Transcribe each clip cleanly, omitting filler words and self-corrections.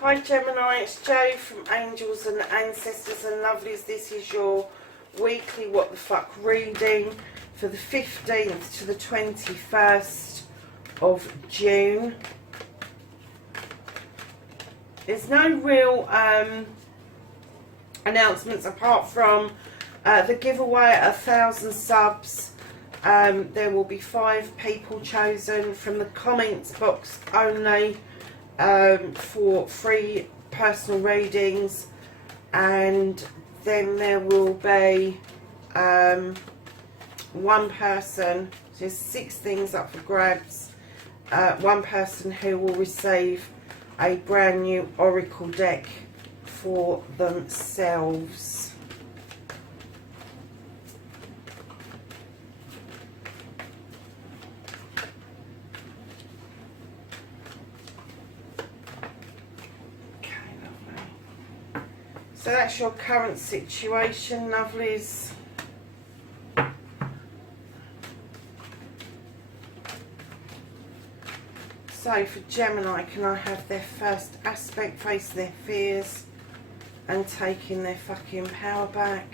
Hi Gemini, it's Jo from Angels and Ancestors and Lovelies. This is your weekly What the Fuck reading for the 15th to the 21st of June. There's no real announcements apart from the giveaway at 1,000 subs. There will be 5 people chosen from the comments box only for free personal readings, and then there will be one person, so there's 6 things up for grabs, one person who will receive a brand new oracle deck for themselves. So that's your current situation, lovelies. So for Gemini, can I have their first aspect, face their fears and taking their fucking power back?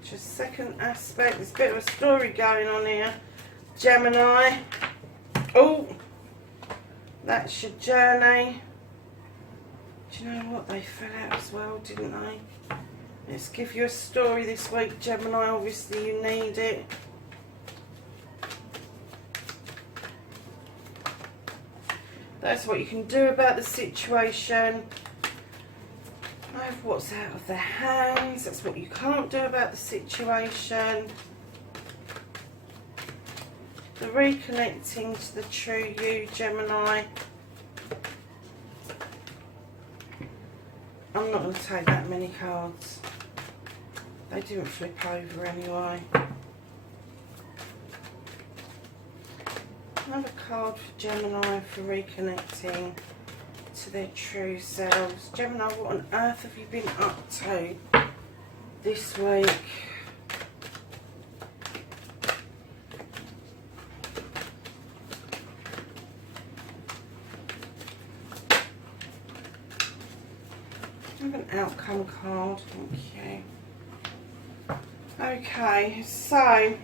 Just second aspect, there's a bit of a story going on here, Gemini. Oh, that's your journey. Do you know what, they fell out as well, didn't they? Let's give you a story this week, Gemini. Obviously you need it. That's what you can do about the situation. What's out of their hands. That's what you can't do about the situation. The reconnecting to the true you, Gemini. I'm not going to take that many cards. They didn't flip over anyway. Another card for Gemini for reconnecting to their true selves. Gemini, what on earth have you been up to this week? I have an outcome card, thank you. Okay, so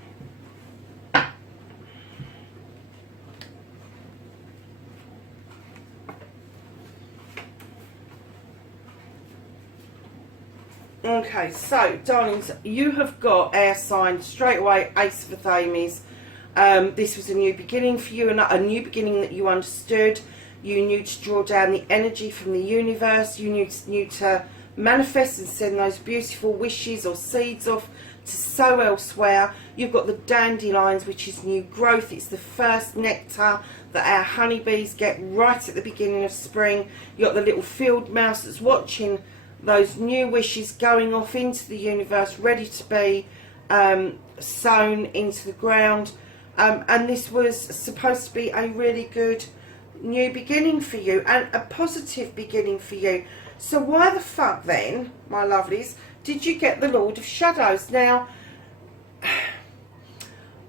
okay, so darlings, you have got air sign straight away, Ace of Thames. This was a new beginning for you, and a new beginning that you understood. You knew to draw down the energy from the universe. You knew to manifest and send those beautiful wishes or seeds off to sow elsewhere. You've got the dandelions, which is new growth. It's the first nectar that our honeybees get right at the beginning of spring. You've got the little field mouse that's watching those new wishes going off into the universe, ready to be sown into the ground. And this was supposed to be a really good new beginning for you, and a positive beginning for you. So why the fuck then, my lovelies, did you get the Lord of Shadows? Now,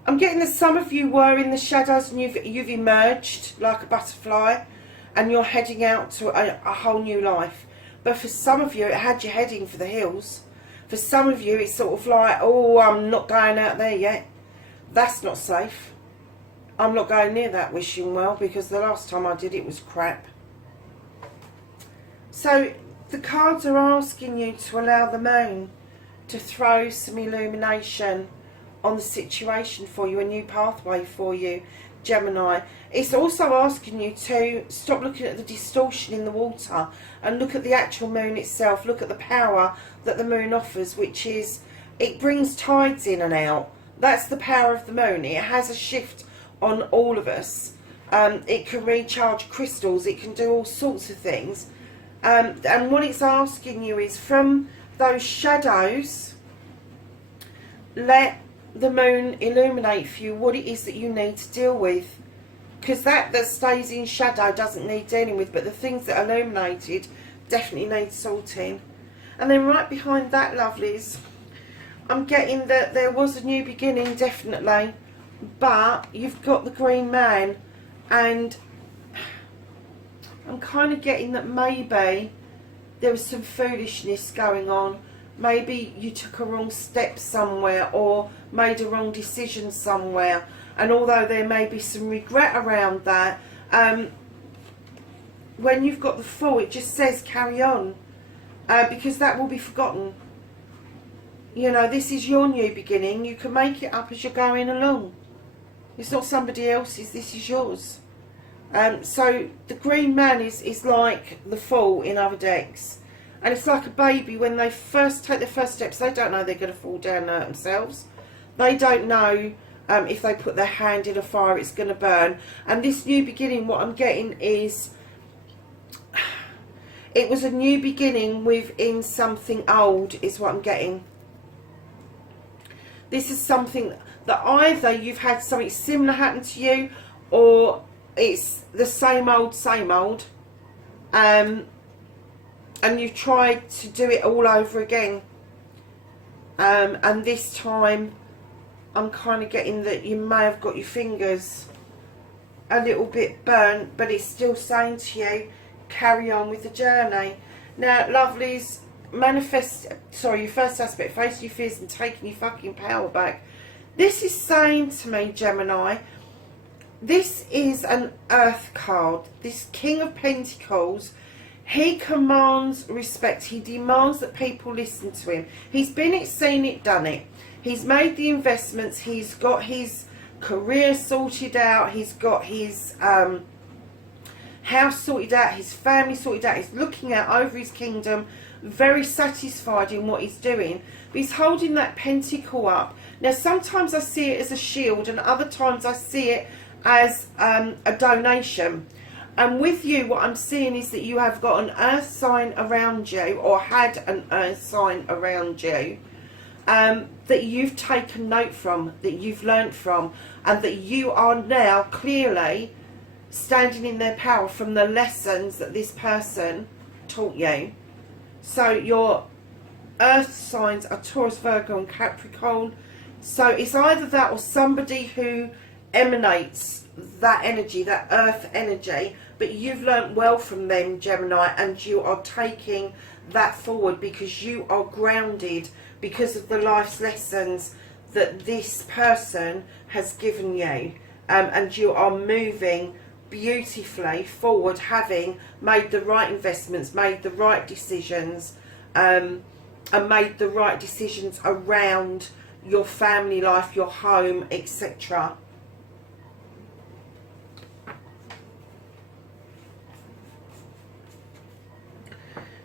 I'm getting that some of you were in the shadows and you've emerged like a butterfly and you're heading out to a whole new life. But for some of you, it had you heading for the hills. For some of you, it's sort of like, oh, I'm not going out there yet. That's not safe. I'm not going near that wishing well, because the last time I did it was crap. So the cards are asking you to allow the moon to throw some illumination on the situation for you, a new pathway for you, Gemini. It's also asking you to stop looking at the distortion in the water and look at the actual moon itself. Look at the power that the moon offers, which is, it brings tides in and out. That's the power of the moon. It has a shift on all of us. It can recharge crystals. It can do all sorts of things. And what it's asking you is, from those shadows, let the moon illuminate for you what it is that you need to deal with. Because that stays in shadow doesn't need dealing with, but the things that are illuminated definitely need sorting. And then right behind that, lovelies, I'm getting that there was a new beginning, definitely, but you've got the green man, and I'm kind of getting that maybe there was some foolishness going on. Maybe you took a wrong step somewhere or made a wrong decision somewhere. And although there may be some regret around that, when you've got the Fool, it just says carry on. Because that will be forgotten. You know, this is your new beginning. You can make it up as you're going along. It's not somebody else's, this is yours. So the green man is like the Fool in other decks. And it's like a baby when they first take their first steps. They don't know they're going to fall down and hurt themselves. They don't know if they put their hand in a fire it's going to burn. And this new beginning, what I'm getting is, it was a new beginning within something old is what I'm getting. This is something that either you've had something similar happen to you, or it's the same old, and you've tried to do it all over again. And this time I'm kind of getting that you may have got your fingers a little bit burnt, but it's still saying to you, carry on with the journey. Now, lovelies, your first aspect, facing your fears and taking your fucking power back. This is saying to me, Gemini, this is an Earth card. This King of Pentacles, he commands respect. He demands that people listen to him. He's been it, seen it, done it. He's made the investments. He's got his career sorted out. He's got his house sorted out, his family sorted out. He's looking out over his kingdom, very satisfied in what he's doing. But he's holding that pentacle up. Now, sometimes I see it as a shield, and other times I see it as a donation. And with you, what I'm seeing is that you have got an earth sign around you, or had an earth sign around you, that you've taken note from, that you've learnt from, and that you are now clearly standing in their power from the lessons that this person taught you. So your earth signs are Taurus, Virgo and Capricorn. So it's either that or somebody who emanates that energy, that earth energy, but you've learnt well from them, Gemini, and you are taking that forward because you are grounded because of the life's lessons that this person has given you, and you are moving beautifully forward, having made the right investments, made the right decisions, and made the right decisions around your family life, your home, etc.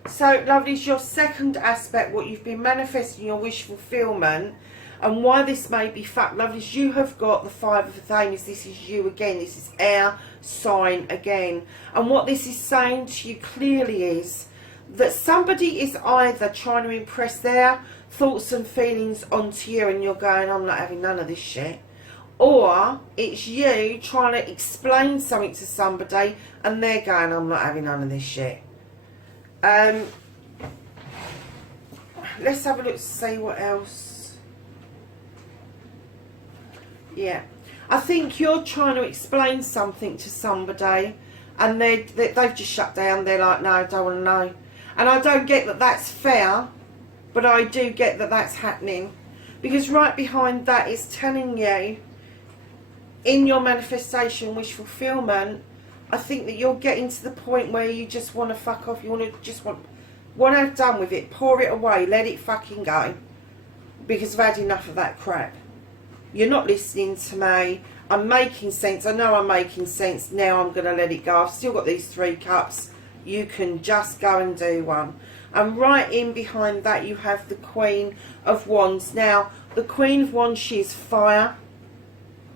So, lovelies, your second aspect, what you've been manifesting, your wish fulfillment, and why this may be fact, lovelies, you have got the Five of Athenians. This is you again. This is air sign again. And what this is saying to you clearly is that somebody is either trying to impress their thoughts and feelings onto you, and you're going, I'm not having none of this shit. Or it's you trying to explain something to somebody, and they're going, I'm not having none of this shit. Let's have a look to see what else. Yeah, I think you're trying to explain something to somebody, and they've just shut down. They're like, no, I don't want to know. And I don't get that that's fair, but I do get that that's happening, because right behind that is telling you, in your manifestation wish fulfillment, I think that you're getting to the point where you just want to fuck off. You want to have done with it, pour it away, let it fucking go, because I've had enough of that crap. You're not listening to me. I'm making sense. I know I'm making sense. Now I'm going to let it go. I've still got these 3 cups. You can just go and do one. And right in behind that you have the Queen of Wands. Now, the Queen of Wands, she's fire,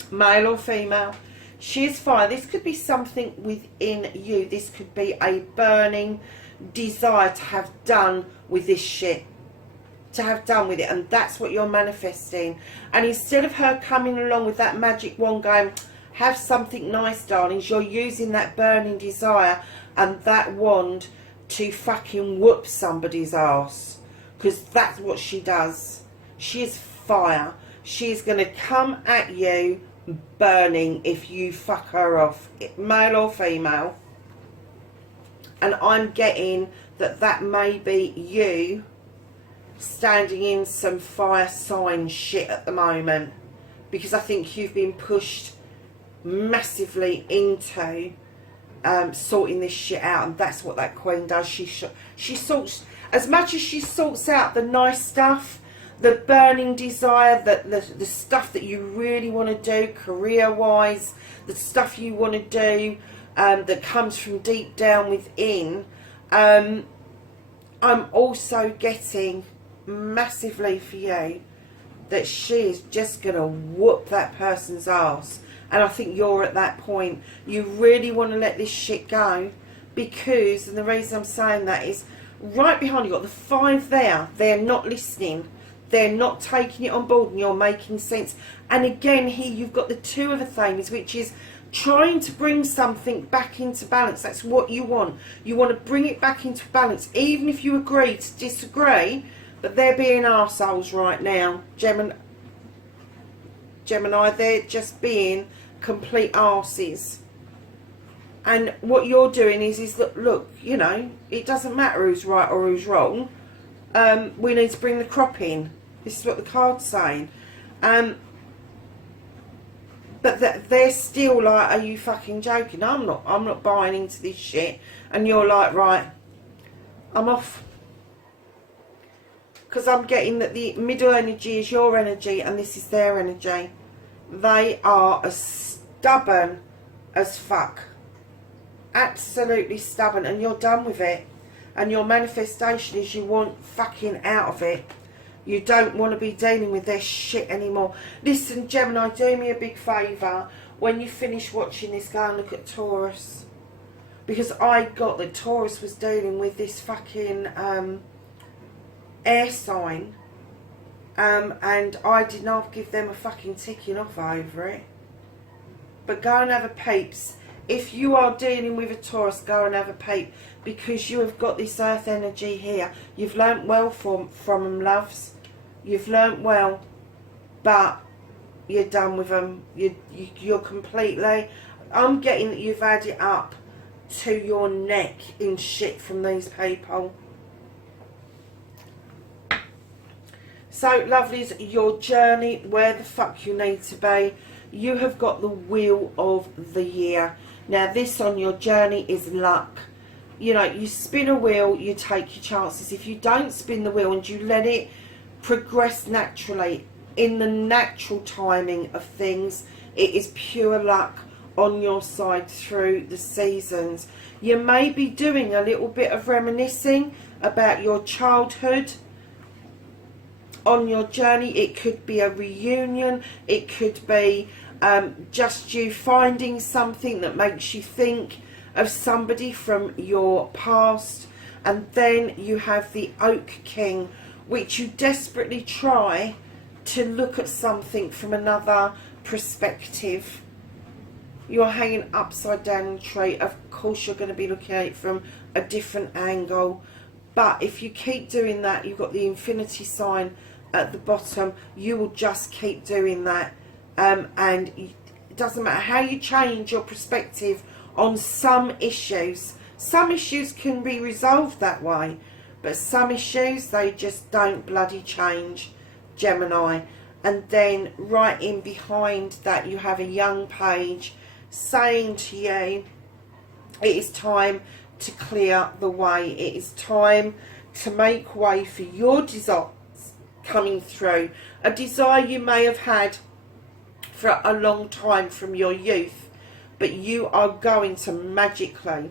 male or female. She is fire. This could be something within you. This could be a burning desire to have done with this shit. to have done with it, and that's what you're manifesting. And instead of her coming along with that magic wand going, have something nice, darlings, you're using that burning desire and that wand to fucking whoop somebody's ass, because that's what she does. She is fire. She's going to come at you burning if you fuck her off, male or female. And I'm getting that that may be you standing in some fire sign shit at the moment, because I think you've been pushed massively into sorting this shit out, and that's what that queen does. She sorts, as much as she sorts out the nice stuff, the burning desire, the stuff that you really want to do career wise, the stuff you want to do that comes from deep down within. I'm also getting massively for you that she is just going to whoop that person's ass. And I think you're at that point. You really want to let this shit go, because, and the reason I'm saying that is, right behind you got the 5 there. They're not listening. They're not taking it on board, and you're making sense. And again, here you've got the 2 of the Thames, which is trying to bring something back into balance. That's what you want. You want to bring it back into balance, even if you agree to disagree. But they're being arseholes right now, Gemini, they're just being complete arses. And what you're doing is look, you know, it doesn't matter who's right or who's wrong. We need to bring the crop in. This is what the card's saying. But they're still like, are you fucking joking? I'm not buying into this shit. And you're like, right, I'm off. Because I'm getting that the middle energy is your energy and this is their energy. They are as stubborn as fuck. Absolutely stubborn, and you're done with it. And your manifestation is you want fucking out of it. You don't want to be dealing with their shit anymore. Listen, Gemini, do me a big favour. When you finish watching this, go and look at Taurus. Because I got that Taurus was dealing with this fucking air sign. And I did not give them a fucking ticking off over it. But go and have a peeps. If you are dealing with a Taurus, go and have a peep, because you have got this earth energy here. You've learnt well from them, loves. You've learnt well, but you're done with them. You're completely... I'm getting that you've had it up to your neck in shit from these people. So, lovelies, your journey, where the fuck you need to be. You have got the wheel of the year. Now, this on your journey is luck. You know, you spin a wheel, you take your chances. If you don't spin the wheel and you let it progress naturally, in the natural timing of things, it is pure luck on your side through the seasons. You may be doing a little bit of reminiscing about your childhood on your journey. It could be a reunion. It could be just you finding something that makes you think of somebody from your past. And then you have the Oak King, which you desperately try to look at something from another perspective. You're hanging upside down in a tree. Of course you're going to be looking at it from a different angle. But if you keep doing that, you've got the infinity sign at the bottom. You will just keep doing that. And it doesn't matter how you change your perspective on some issues. Some issues can be resolved that way. But some issues, they just don't bloody change, Gemini. And then right in behind that, you have a young page saying to you, it is time to clear the way. It is time to make way for your desires coming through. A desire you may have had for a long time from your youth, but you are going to magically,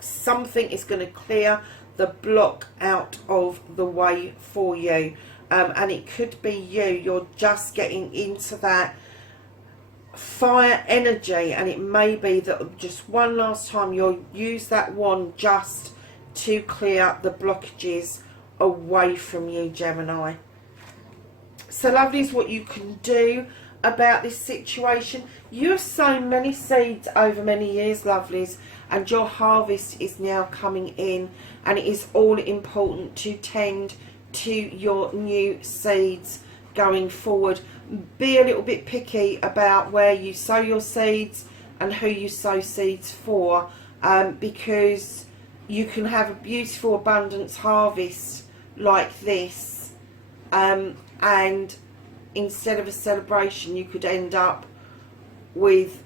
something is going to clear the block out of the way for you. And it could be you're just getting into that fire energy, and it may be that just one last time you'll use that wand just to clear the blockages away from you, Gemini. So lovelies, what you can do about this situation, you have sown many seeds over many years, lovelies, and your harvest is now coming in, and it is all important to tend to your new seeds going forward. Be a little bit picky about where you sow your seeds and who you sow seeds for, because you can have a beautiful abundance harvest like this, and instead of a celebration you could end up with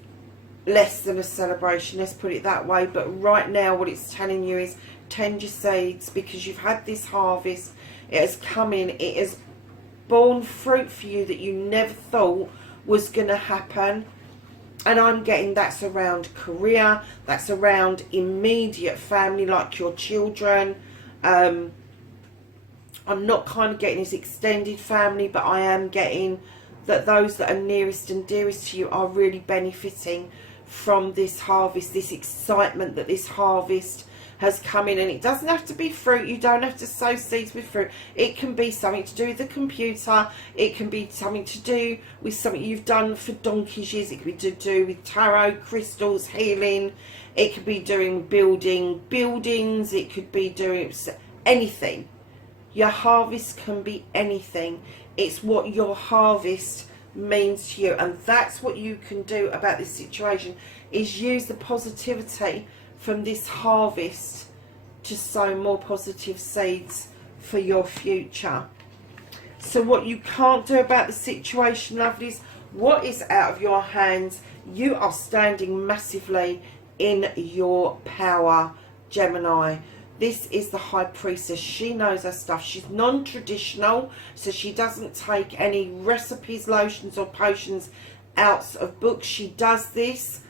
less than a celebration, let's put it that way. But right now what it's telling you is tend your seeds, because you've had this harvest, it has come in, it has borne fruit for you that you never thought was going to happen. And I'm getting that's around career, that's around immediate family, like your children. I'm not kind of getting this extended family, but I am getting that those that are nearest and dearest to you are really benefiting from this harvest, this excitement that this harvest has come in. And it doesn't have to be fruit, you don't have to sow seeds with fruit. It can be something to do with the computer, it can be something to do with something you've done for donkey's years, it could be to do with tarot, crystals, healing, it could be doing building buildings, it could be doing anything. Your harvest can be anything. It's what your harvest means to you, and that's what you can do about this situation, is use the positivity from this harvest to sow more positive seeds for your future. So what you can't do about the situation, lovelies, what is out of your hands, you are standing massively in your power, Gemini. This is the High Priestess. She knows her stuff. She's non-traditional, so she doesn't take any recipes, lotions or potions out of books. She does this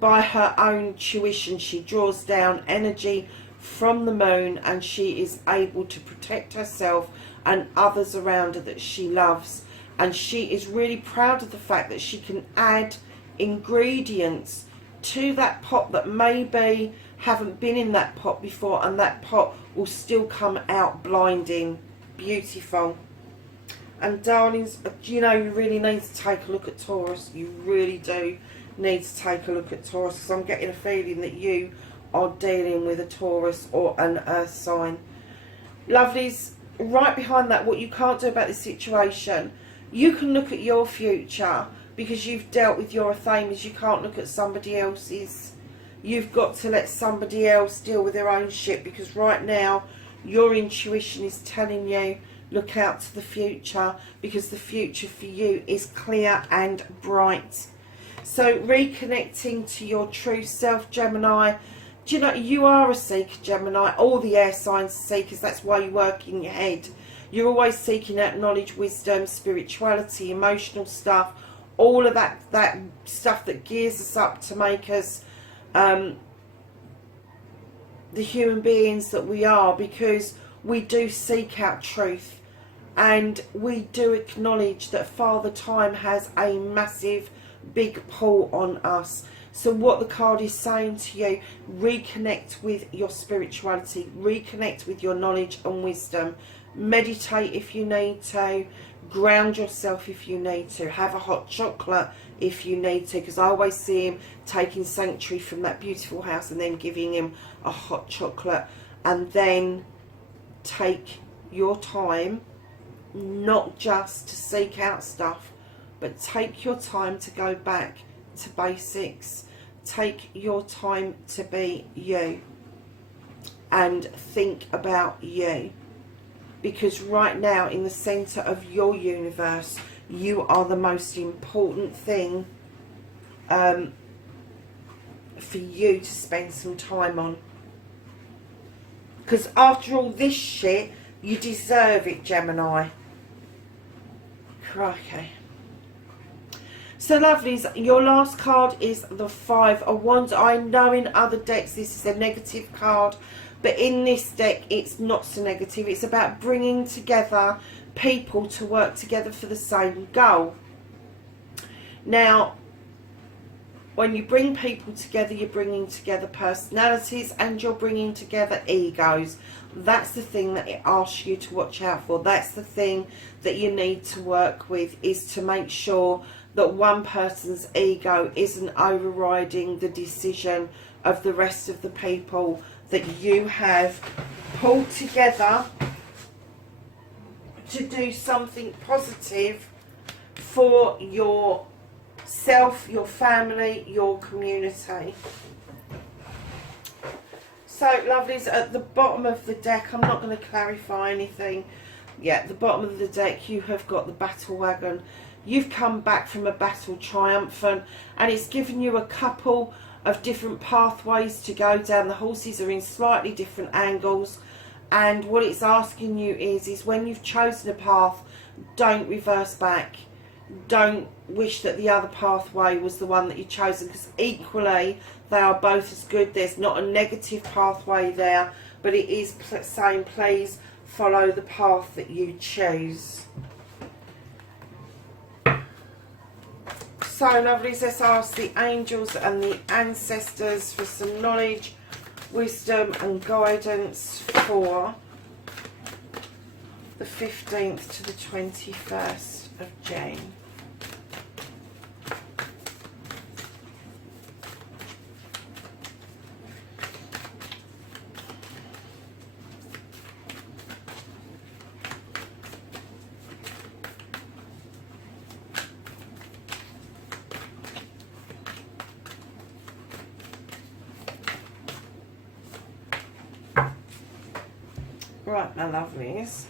by her own tuition. She draws down energy from the moon, and she is able to protect herself and others around her that she loves. And she is really proud of the fact that she can add ingredients to that pot that maybe haven't been in that pot before, and that pot will still come out blinding beautiful. And darlings, you know, you really need to take a look at Taurus. You really do need to take a look at Taurus, because I'm getting a feeling that you are dealing with a Taurus or an earth sign. Lovelies, right behind that, what you can't do about this situation, you can look at your future, because you've dealt with your Athamas. You can't look at somebody else's. You've got to let somebody else deal with their own shit, because right now your intuition is telling you look out to the future, because the future for you is clear and bright. So reconnecting to your true self, Gemini. Do you know you are a seeker, Gemini? All the air signs are seekers. That's why you work in your head. You're always seeking out knowledge, wisdom, spirituality, emotional stuff, all of that stuff that gears us up to make us the human beings that we are, because we do seek out truth, and we do acknowledge that Father Time has a massive big pull on us. So what the card is saying to you, reconnect with your spirituality, reconnect with your knowledge and wisdom, meditate if you need to, ground yourself if you need to, have a hot chocolate if you need to, because I always see him taking sanctuary from that beautiful house and then giving him a hot chocolate. And then take your time, not just to seek out stuff, but take your time to go back to basics. Take your time to be you and think about you, because right now in the center of your universe you are the most important thing for you to spend some time on, because after all this shit you deserve it, Gemini. Crikey. So lovelies, your last card is the Five of Wands. I know in other decks this is a negative card, but in this deck it's not so negative. It's about bringing together people to work together for the same goal. Now, when you bring people together, you're bringing together personalities and you're bringing together egos. That's the thing that it asks you to watch out for. That's the thing that you need to work with, is to make sure that one person's ego isn't overriding the decision of the rest of the people that you have pulled together to do something positive for yourself, your family, your community. So, lovelies, at the bottom of the deck, I'm not going to clarify anything. Yeah, at the bottom of the deck, you have got the battle wagon. You've come back from a battle triumphant, and it's given you a couple of different pathways to go down. The horses are in slightly different angles, and what it's asking you is when you've chosen a path, don't reverse back. Don't wish that the other pathway was the one that you've chosen, because equally they are both as good. There's not a negative pathway there, but it is saying please follow the path that you choose. So, lovelies, let's ask the angels and the ancestors for some knowledge, wisdom and guidance for the 15th to the 21st of June. Right, my lovelies,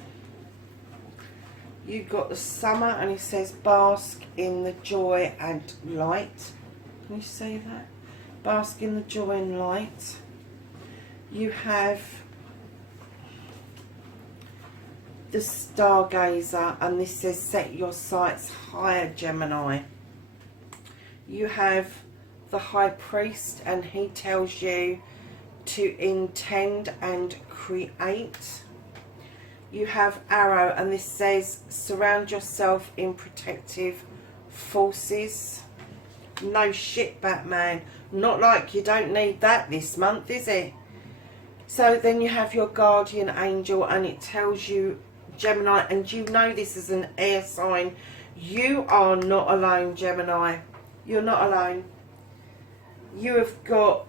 you've got the summer, and it says bask in the joy and light. Can you see that? Bask in the joy and light. You have the stargazer, and this says set your sights higher, Gemini. You have the high priest, and he tells you to intend and create. You have arrow, and this says surround yourself in protective forces. No shit, Batman. Not like you don't need that this month, is it? So then you have your guardian angel, and it tells you, Gemini, and you know this is an air sign, you are not alone, Gemini. You're not alone. You have got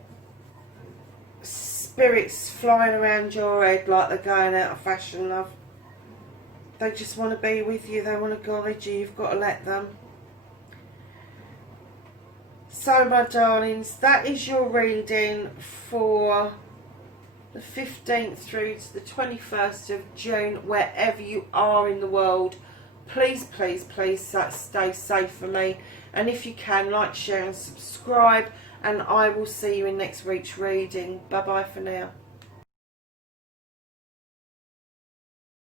spirits flying around your head like they're going out of fashion, love. They just want to be with you. They want to guide you. You've got to let them. So, my darlings, that is your reading for the 15th through to the 21st of June, wherever you are in the world. Please, please, please stay safe for me. And if you can, like, share and subscribe. And I will see you in next week's reading. Bye-bye for now.